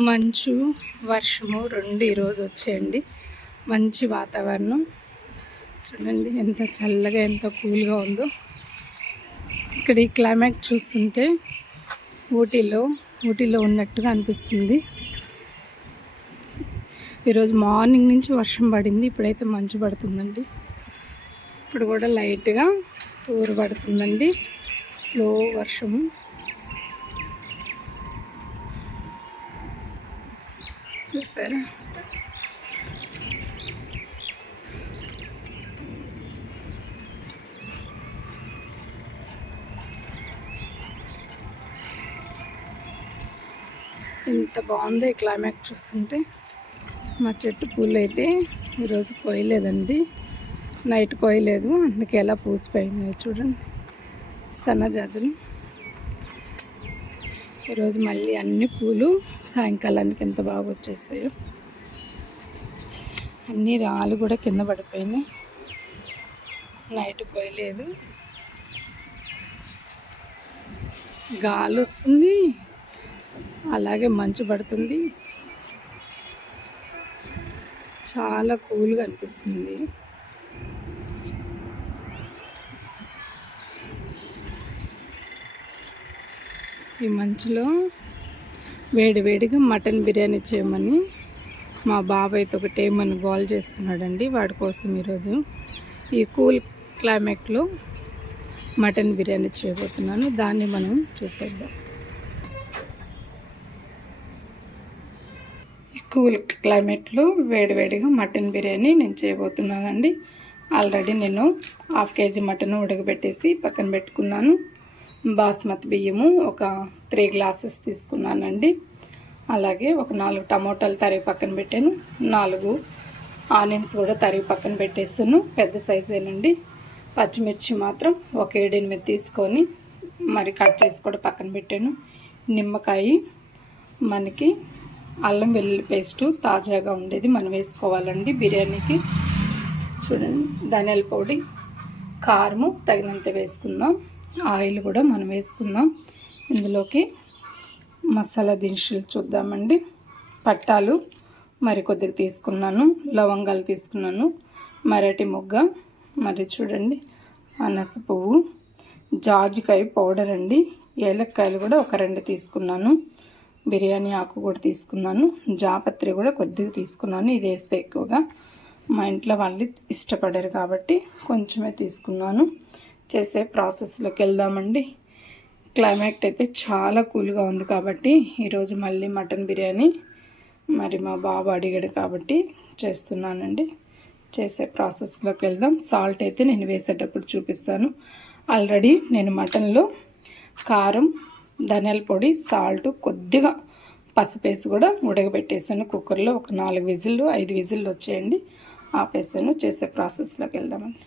మంచు వర్షము రెండు ఈరోజు వచ్చేయండి. మంచి వాతావరణం చూడండి, ఎంత చల్లగా ఎంత కూల్గా ఉందో. ఇక్కడ ఈ క్లైమేట్ చూస్తుంటే ఊటీలో ఉన్నట్టుగా అనిపిస్తుంది. ఈరోజు మార్నింగ్ నుంచి వర్షం పడింది, ఇప్పుడైతే మంచు పడుతుందండి. ఇప్పుడు కూడా లైట్గా తూరు పడుతుందండి, స్లో వర్షము. చూసారా, ఎంత బాగుందో ఈ క్లైమేట్ చూస్తుంటే. మా చెట్టు పూలు అయితే ఈరోజు కోయలేదండి, నైట్ కోయలేదు, అందుకే ఎలా పూసిపోయినాయి చూడండి సన్నజాజులు. ఈరోజు మళ్ళీ అన్ని పూలు సాయంకాలానికి ఎంత బాగా వచ్చేసాయో. అన్ని రాళ్ళు కూడా కింద పడిపోయినాయి, నైట్ కోయలేదు. గాలి వస్తుంది, అలాగే మంచు పడుతుంది, చాలా కూల్గా అనిపిస్తుంది. ఈ మంచులో వేడివేడిగా మటన్ బిర్యానీ చేయమని మా బాబాయ్తో ఒకటేమని గోల్ చేస్తున్నాడండి. వాడి కోసం ఈరోజు ఈ కూల్ క్లైమేట్లో మటన్ బిర్యానీ చేయబోతున్నాను, దాన్ని మనం చూసేద్దాం. ఈ కూల్ క్లైమేట్లో వేడివేడిగా మటన్ బిర్యానీ నేను చేయబోతున్నానండి. ఆల్రెడీ నేను 1/2 kg మటన్ ఉడకబెట్టేసి పక్కన పెట్టుకున్నాను. బాస్మతి బియ్యము ఒక 3 గ్లాసెస్ తీసుకున్నానండి. అలాగే ఒక 4 టమోటాలు తరిగి పక్కన పెట్టాను, 4 ఆనియన్స్ కూడా తరిగి పక్కన పెట్టేసాను, పెద్ద సైజేనండి. పచ్చిమిర్చి మాత్రం ఒక 7-8 తీసుకొని మరి కట్ చేసి కూడా పక్కన పెట్టాను. నిమ్మకాయ, మనకి అల్లం వెల్లుల్లి పేస్టు తాజాగా ఉండేది మనం వేసుకోవాలండి బిర్యానీకి. చూడండి, ధనియాల పొడి, కారము తగినంత వేసుకుందాం. ఆయిల్ కూడా మనం వేసుకుందాం. ఇందులోకి మసాలా దినుసులు చూద్దామండి. పట్టాలు మరి కొద్దిగా తీసుకున్నాను, లవంగాలు తీసుకున్నాను, మరాఠీ మొగ్గ, మరి చూడండి అనాస పువ్వు, జాజికాయ పౌడర్ అండి, ఏలక్కాయలు కూడా ఒక 2 తీసుకున్నాను, బిర్యానీ ఆకు కూడా తీసుకున్నాను, జాపత్రి కూడా కొద్దిగా తీసుకున్నాను. ఇది వేస్తే ఎక్కువగా మా ఇంట్లో వాళ్ళు ఇష్టపడరు కాబట్టి కొంచెమే తీసుకున్నాను. చేసే ప్రాసెస్లోకి వెళ్దామండి. క్లైమేట్ అయితే చాలా కూల్గా ఉంది కాబట్టి ఈరోజు మళ్ళీ మటన్ బిర్యానీ మరి మా బాబు అడిగాడు కాబట్టి చేస్తున్నానండి. చేసే ప్రాసెస్లోకి వెళ్దాం. సాల్ట్ అయితే నేను వేసేటప్పుడు చూపిస్తాను. ఆల్రెడీ నేను మటన్లో కారం, ధనియాల పొడి, సాల్ట్, కొద్దిగా పసుపేసి కూడా ఉడకబెట్టేసాను కుక్కర్లో. ఒక 4 విజిల్లు 5 విజిల్లు వచ్చేయండి, ఆపేసాను. చేసే ప్రాసెస్లోకి వెళ్దామండి.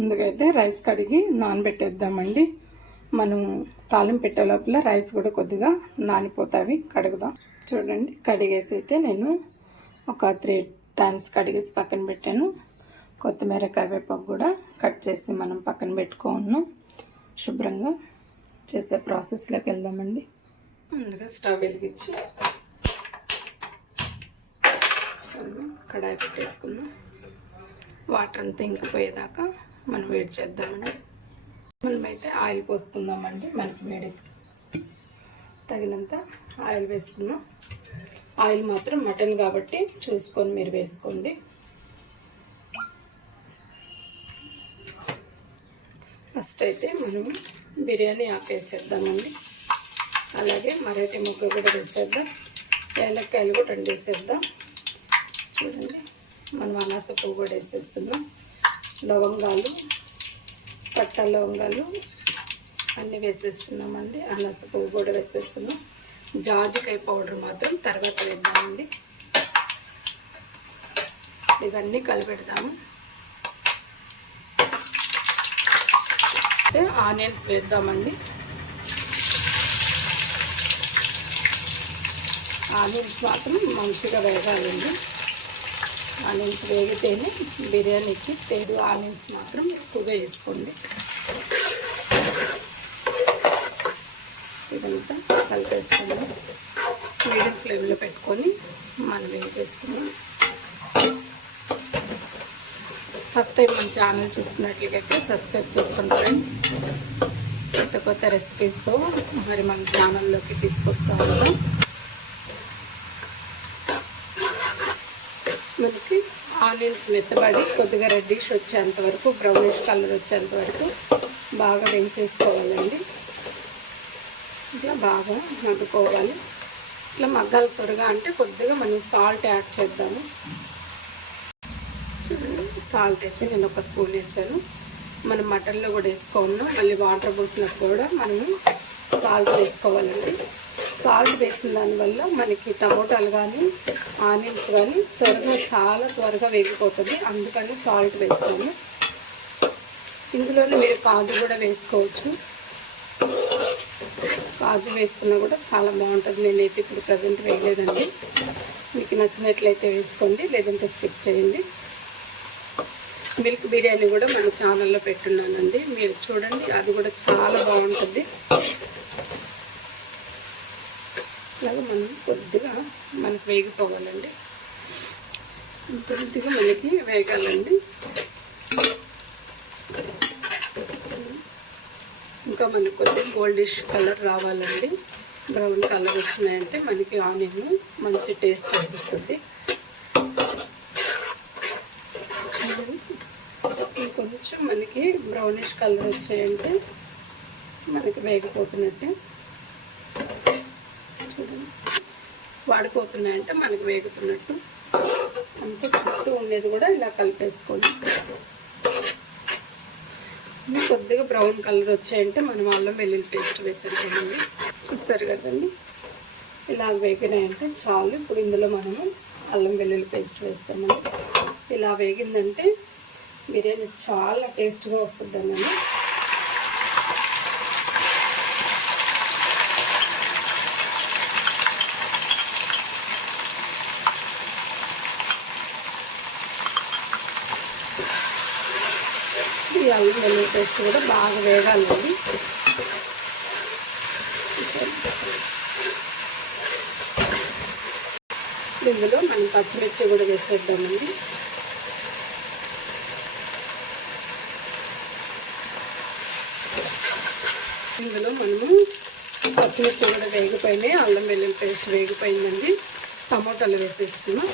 ముందుకైతే రైస్ కడిగి నానబెట్టేద్దామండి. మనం తాలింపు పెట్టే లోపల రైస్ కూడా కొద్దిగా నానిపోతావి, కడుగుదాం. చూడండి, కడిగేసి అయితే నేను ఒక 3 టైమ్స్ కడిగేసి పక్కన పెట్టాను. కొత్తిమీర, కరివేపాకు కూడా కట్ చేసి మనం పక్కన పెట్టుకోను. శుభ్రంగా చేసే ప్రాసెస్లోకి వెళ్దామండి. ముందుగా స్టవ్ వెలిగించి కడాయి పెట్టేసుకుందాం. వాటర్ అంతా ఇంకిపోయేదాకా మనం వేడి చేద్దామండి. మనమైతే ఆయిల్ పోసుకుందామండి. మనకి వేడి తగినంత ఆయిల్ వేసుకుందాం. ఆయిల్ మాత్రం మటన్ కాబట్టి చూసుకొని మీరు వేసుకోండి. ఫస్ట్ అయితే మనం బిర్యానీ ఆకు వేసేద్దామండి. అలాగే మరాఠీ మొగ్గ కూడా వేసేద్దాం, ఏలక్కాయలు కూడా 2 వేసేద్దాం. చూడండి, మనం అనాస పువ్వు కూడా వేసేస్తున్నాం, లవంగాలు, పట్ట లవంగాలు అన్నీ వేసేస్తున్నామండి. అనాస పువ్వు కూడా వేసేస్తున్నాం. జాజికాయ పౌడర్ మాత్రం తర్వాత వేద్దామండి. ఇవన్నీ కలిపెడతాము. అంటే ఆనియన్స్ వేద్దామండి. ఆనియన్స్ మాత్రం మంచిగా వేగాలండి. ఆనియన్స్ వేగితేనే బిర్యానీకి పేరు. ఆనియన్స్ మాత్రం ఎక్కువగా వేసుకోండి. ఇదంతా కలిపేసుకుందాం. మీడియం ఫ్లేమ్లో పెట్టుకొని మనం ఏం చేసుకున్నాం. ఫస్ట్ టైం మన ఛానల్ చూస్తున్నట్లయితే సబ్స్క్రైబ్ చేసుకోండి ఫ్రెండ్స్. కొత్త కొత్త రెసిపీస్తో మరి మన ఛానల్లోకి తీసుకొస్తా ఉన్నాం. మనకి ఆనియన్స్ మెత్తబడి కొద్దిగా రెడ్డిష్ వచ్చేంత వరకు, బ్రౌనిష్ కలర్ వచ్చేంత వరకు బాగా వేయించేసుకోవాలండి. ఇట్లా బాగా మగ్గుకోవాలి. ఇట్లా మగ్గాలి త్వరగా అంటే కొద్దిగా మనం సాల్ట్ యాడ్ చేద్దాము. సాల్ట్ అయితే నేను ఒక స్పూన్ వేసాను. మనం మటన్లో కూడా వేసుకోవాలి. మళ్ళీ వాటర్ పోసినప్పుడు కూడా మనము సాల్ట్ వేసుకోవాలండి. సాల్ట్ వేసిన దానివల్ల మనకి టమోటాలు కానీ ఆనియన్స్ కానీ చాలా త్వరగా వేగిపోతుంది. అందుకని సాల్ట్ వేస్తాము. ఇందులోనే మీరు కాజు కూడా వేసుకోవచ్చు. కాజు వేసుకున్నా కూడా చాలా బాగుంటుంది. నేనైతే ఇప్పుడు ప్రజెంట్ వేయలేదండి. మీకు నచ్చినట్లయితే వేసుకోండి, లేదంటే స్కిప్ చేయండి. మిల్క్ బిర్యానీ కూడా మన ఛానల్లో పెట్టున్నానండి, మీరు చూడండి. అది కూడా చాలా బాగుంటుంది. అలాగే మనం కొద్దిగా మనకు వేగిపోవాలండి. కొద్దిగా మనకి వేగాలండి. ఇంకా మనకి కొద్దిగా గోల్డిష్ కలర్ రావాలండి. బ్రౌన్ కలర్ వచ్చినాయంటే మనకి ఆనియన్ మంచి టేస్ట్ అనిపిస్తుంది. కొంచెం మనకి బ్రౌనిష్ కలర్ వచ్చాయంటే మనకి వేగిపోతున్నట్టే. చూడండి, వాడిపోతున్నాయంటే మనకి వేగుతున్నట్టు. అంత చుట్టూ ఉండేది కూడా ఇలా కలిపేసుకోండి. కొద్దిగా బ్రౌన్ కలర్ వచ్చాయంటే మనం అల్లం వెల్లుల్లి పేస్ట్ వేసేయండి. చూస్తారు కదండి, ఇలా వేగినాయంటే చాలు. ఇప్పుడు ఇందులో మనము అల్లం వెల్లుల్లి పేస్ట్ వేస్తామండి. ఇలా వేగిందంటే బిర్యానీ చాలా టేస్ట్గా వస్తుందండి. ఈ అల్లం వెల్లుల్లి పేస్ట్ కూడా బాగా వేగాలండి. ఇందులో మనం పచ్చిమిర్చి కూడా వేసేద్దామండి. ఇందులో మనము పచ్చిమిర్చి కూడా వేగిపోయినాయి, అల్లం వెల్లుల్లి పేస్ట్ వేగిపోయిందండి. టమోటాలు వేసేసుకున్నాం.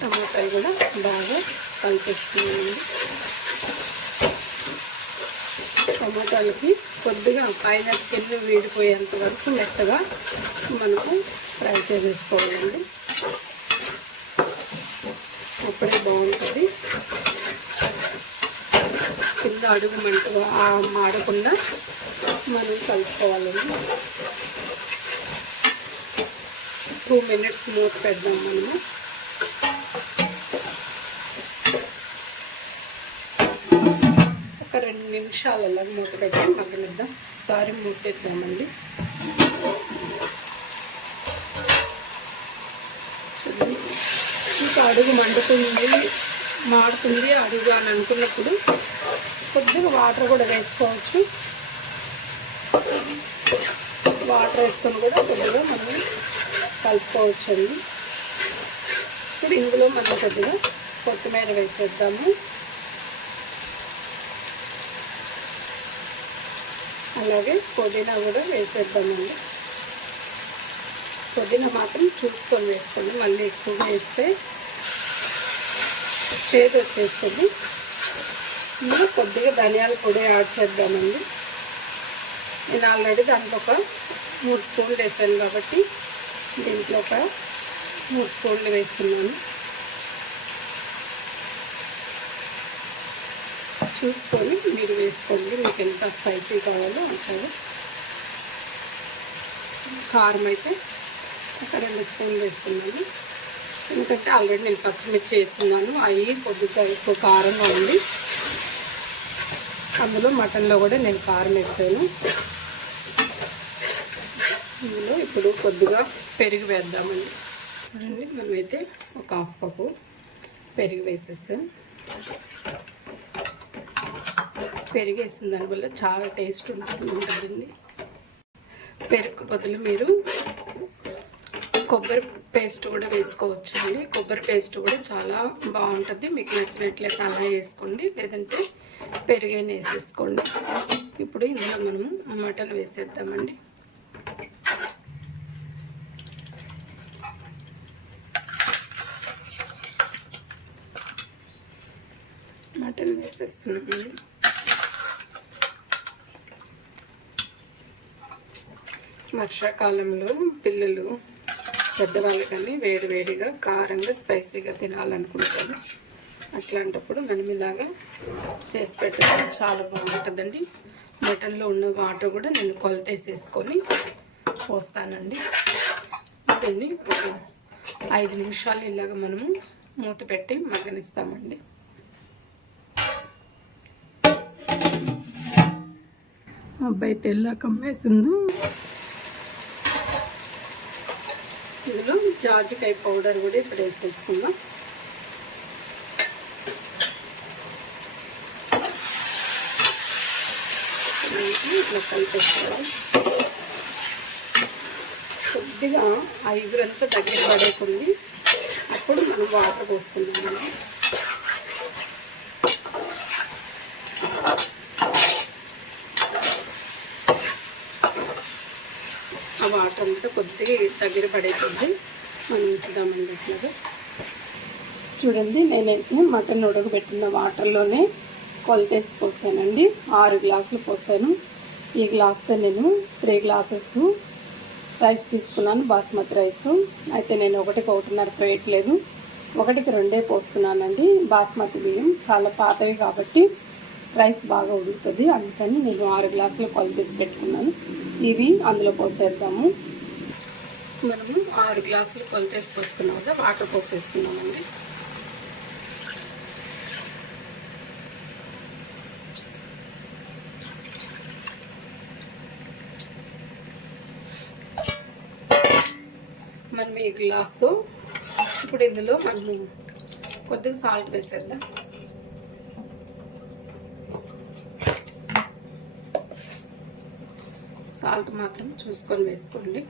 టమాటాలు కూడా బాగా కలిపేసుకున్నామండి. టమాటాలకి కొద్దిగా పైన స్కిన్ వీడిపోయేంత వరకు మెత్తగా మనకు ఫ్రై చేసేసుకోవాలండి. అప్పుడే బాగుంటుంది. కింద అడుగు మంటగా మాడకుండా మనం కలుపుకోవాలండి. 2 minutes మూత పెడదాం. మనము ఒక 2 నిమిషాలు అలా మూత పెట్టి మగ్గనిద్దాం. ఒకసారి మూతేద్దామండి. చూడండి, ఇంకా అడుగు మండుతుంది, మాడుతుంది అడుగు అని అనుకున్నప్పుడు కొద్దిగా వాటర్ కూడా వేసుకోవచ్చు. వాటర్ వేసుకొని కూడా కొద్దిగా మనం కలుపుకోవచ్చు అండి. ఇప్పుడు ఇందులో మనం కొద్దిగా కొత్తిమీర వేసేద్దాము. అలాగే పుదీనా కూడా వేసేద్దామండి. పుదీనా మాత్రం చూసుకొని వేసుకోండి, మళ్ళీ ఎక్కువ వేస్తే చేదు వచ్చేస్తుంది. ఇందులో కొద్దిగా ధనియాల పొడి యాడ్ చేద్దామండి. నేను ఆల్రెడీ దాంట్లో ఒక 3 స్పూన్లు వేసాను కాబట్టి దీంట్లో ఒక 3 స్పూన్లు వేస్తున్నాను. చూసుకొని మీరు వేసుకోండి, మీకు ఎంత స్పైసీ కావాలో అంటారు. కారం అయితే ఒక 2 స్పూన్లు వేస్తున్నాను. ఎందుకంటే ఆల్రెడీ నేను పచ్చిమిర్చి వేస్తున్నాను, అవి కొద్దిగా ఎక్కువ కారంగా ఉంది. అందులో మటన్లో కూడా నేను కారం వేస్తాను. ఇందులో ఇప్పుడు కొద్దిగా పెరుగు వేద్దామండి. చూడండి, మనమైతే ఒక 1/2 కప్పు పెరుగు వేసేస్తాం. పెరుగు వేసిన దానివల్ల చాలా టేస్ట్ ఉంటుందండి. పెరుగు బదులు మీరు కొబ్బరి పేస్ట్ కూడా వేసుకోవచ్చు అండి. కొబ్బరి పేస్ట్ కూడా చాలా బాగుంటుంది. మీకు నచ్చినట్లయితే అలా వేసుకోండి, లేదంటే పెరుగైనా వేసేసుకోండి. ఇప్పుడు ఇందులో మనము మటన్ వేసేద్దామండి. మటన్ వేసేస్తున్నామండి. వర్షాకాలంలో పిల్లలు పెద్దవాళ్ళు కానీ వేడివేడిగా కారంగా స్పైసీగా తినాలనుకుంటారు. అట్లాంటప్పుడు మనం ఇలాగా చేసి పెట్టడం చాలా బాగుంటుందండి. మటన్లో ఉన్న వాటర్ కూడా నేను కొలతేసేసుకొని పోస్తానండి. దీన్ని ఒక 5 నిమిషాలు ఇలాగ మనము మూత పెట్టి మగ్గనిస్తామండి. అబ్బాయి తెల్ల కమ్మేసింది. ఇందులో జాజికాయ పౌడర్ కూడా ఇప్పుడు వేసేసుకుందాం. ఇట్లా కలిపేసుకోవాలి. కొద్దిగా ఐగురంతా దగ్గర పడేకుంది. అప్పుడు మనం వాటర్ పోసుకుందామండి. ఆ వాటర్ అంతా కొద్దిగా దగ్గర పడేస్తుంది. మనం ఉంచుదామండి ఇట్లాగా. చూడండి, నేనైతే మటన్ ఉడకబెట్టిన వాటర్లోనే కొలతేసి పోసానండి. 6 గ్లాసులు పోసాను. ఈ గ్లాస్తో నేను 3 గ్లాసెస్ రైస్ తీసుకున్నాను, బాస్మతి రైస్. అయితే నేను 1:1.5 పోయట్లేదు, 1:2 పోస్తున్నానండి. బాస్మతి బియ్యం చాలా పాతవి కాబట్టి రైస్ బాగా ఉడుకుతుంది. అందుకని నేను 6 గ్లాసులు కొలతేసి పెట్టుకున్నాను. ఇవి అందులో పోసేద్దాము. మనము 6 గ్లాసులు కొలతేసి పోసుకున్నాం కదా, వాటర్ పోసేస్తున్నామండి. మనం ఈ గ్లాస్తో ఇప్పుడు ఇందులో మనము కొద్దిగా సాల్ట్ వేసేద్దాం. సాల్ట్ మాత్రం చూసుకొని వేసుకోండి.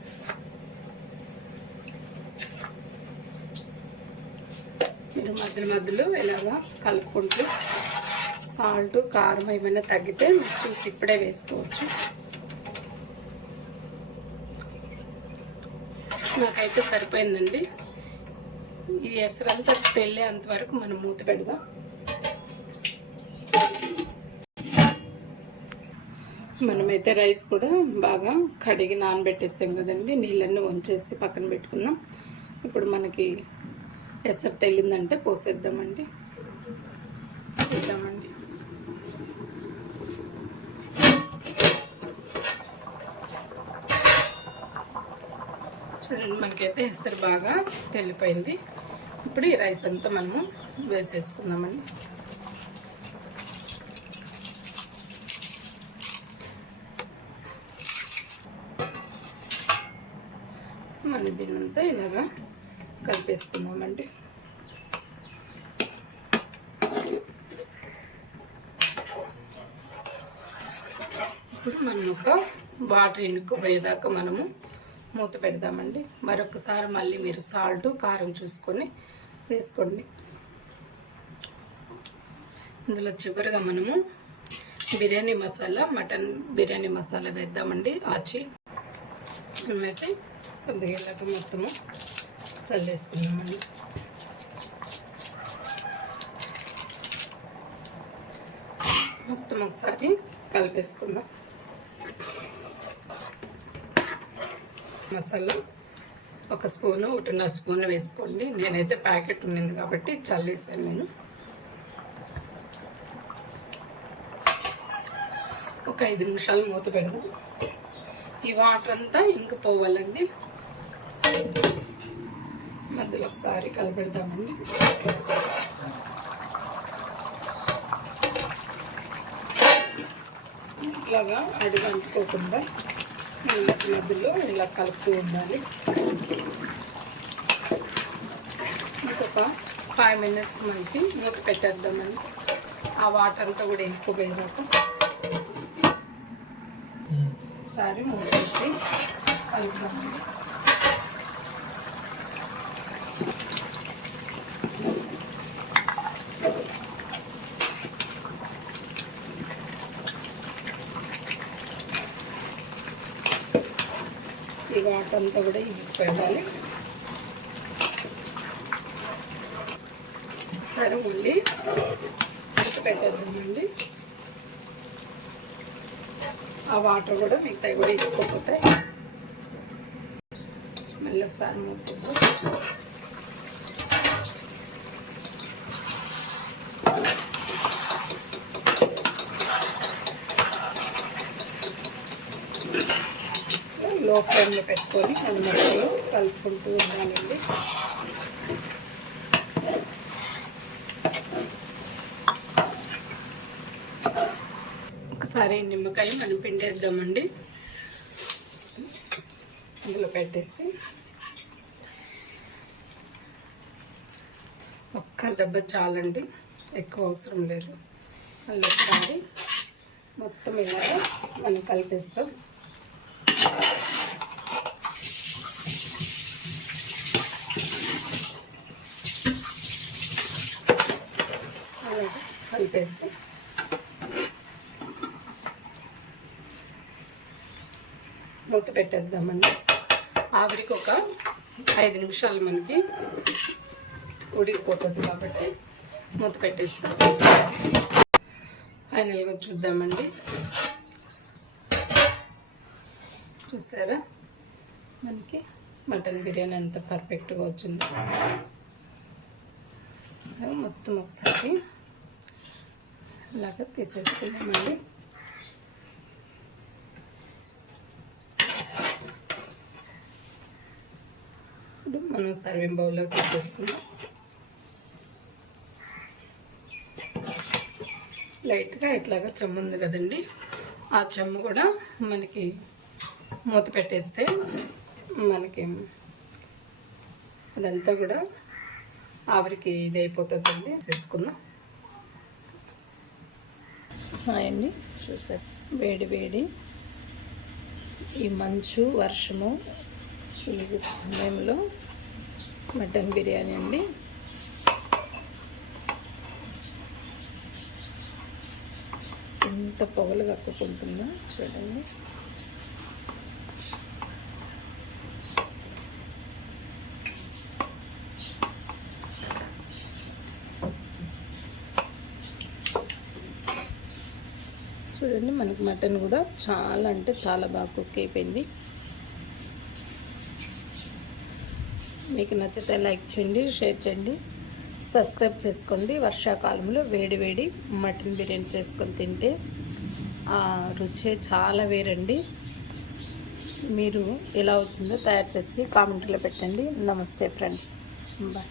మీరు మధ్యలో ఇలాగా కలుపుకుంటూ సాల్ట్ కారం ఏమైనా తగ్గితే చూసి ఇప్పుడే వేసుకోవచ్చు. నాకైతే సరిపోయిందండి. ఈ ఎసరంతా తెల్లేంత వరకు మనం మూత పెడదాం. మనమైతే రైస్ కూడా బాగా కడిగి నానబెట్టేసాం కదండి. నీళ్ళన్నీ వంచేసి పక్కన పెట్టుకున్నాం. ఇప్పుడు మనకి ఎసరు తెల్లిందంటే పోసేద్దామండి. వేద్దామండి. చూడండి, మనకైతే ఎసరు బాగా తెల్లిపోయింది. ఇప్పుడు ఈ రైస్ అంతా మనము వేసేసుకుందామండి. మనం దీన్నంతా ఇలాగా కలిపేసుకుందామండి. ఇప్పుడు మనం ఒక వాటర్ ఇండుకుపోయేదాకా మనము మూత పెడదామండి. మరొకసారి మళ్ళీ మీరు సాల్ట్ కారం చూసుకొని వేసుకోండి. ఇందులో చివరిగా మనము బిర్యానీ మసాలా, మటన్ బిర్యానీ మసాలా వేద్దామండి. ఆచి మనమైతే కొద్దిగా ఇలాగ మొత్తము చల్లేసుకున్నామండి. మొత్తం ఒకసారి కలిపేసుకుందాం. మసాలా 1 స్పూను 1.5 స్పూన్ వేసుకోండి. నేనైతే ప్యాకెట్ ఉన్నింది కాబట్టి చల్లేసాను నేను. ఒక 5 నిమిషాలు మూత పెడదాం. ఈ వాటర్ అంతా ఇంకిపోవాలండి. మధ్యలో ఒకసారి కలిపెడదామండి. ఇట్లాగా అడుగు అంటుకోకుండా మధ్యలో ఇలా కలుపుతూ ఉండాలి. ఇంకొక 5 మినిట్స్ మనకి మూత పెట్టేద్దామండి. ఆ వాటర్ అంతా కూడా ఇంకిపోయేదాకా ఒకసారి మూసేసి కలుపుదామండి. ఈ వాటర్ అంతా కూడా ఇవ్వాలి. ఒకసారి మళ్ళీ పెట్టేద్దామండి. ఆ వాటర్ కూడా మిగతా కూడా ఇచ్చుకోపోతాయి. మళ్ళీ ఒకసారి మూడుకుందాం. లో ఫ్లేమ్లో పెట్టుకొని మధ్యలో కలుపుకుంటూ ఉండాలండి. ఒకసారి నిమ్మకాయ మనం పిండేద్దామండి. ఇందులో పెట్టేసి ఒక్క దెబ్బ చాలండి, ఎక్కువ అవసరం లేదు. మళ్ళీ ఒకసారి మొత్తం ఇలా మనం కలిపేస్తాం. అలాగే కలిపేసి మూత పెట్టేద్దామండి. ఆవిరికి ఒక 5 నిమిషాలు మనకి ఉడికిపోతుంది కాబట్టి మూత పెట్టేస్తాం. ఫైనల్గా చూద్దామండి. చూసారా మనకి మటన్ బిర్యానీ ఎంత పర్ఫెక్ట్గా వచ్చింది. మొత్తం ఒకసారి ఇలాగ తీసేసుకున్నామండి. ఇప్పుడు మనం సర్వింగ్ బౌల్లో తీసేసుకున్నాం. లైట్గా ఇట్లాగా చెమ్ము ఉంది కదండి, ఆ చెమ్ము కూడా మనకి మూత పెట్టేస్తే మనకి అదంతా కూడా ఆవిరికి ఇది అయిపోతుందండి. చేసుకుందాం. అండి చూసారు, వేడి వేడి ఈ మంచు వర్షము ఈ సమయంలో మటన్ బిర్యానీ అండి. ఎంత పొగలు కక్కుకుంటుందో చూడండి. చూడండి మనకి మటన్ కూడా చాలా అంటే చాలా బాగా కుక్ అయిపోయింది. మీకు నచ్చితే లైక్ చేయండి, షేర్ చేయండి, సబ్స్క్రైబ్ చేసుకోండి. వర్షాకాలంలో వేడి వేడి మటన్ బిర్యానీ చేసుకొని తింటే ఆ రుచే చాలా వేరండి. మీరు ఎలా వచ్చిందో తయారు చేసి కామెంట్లో పెట్టండి. నమస్తే ఫ్రెండ్స్, బాయ్.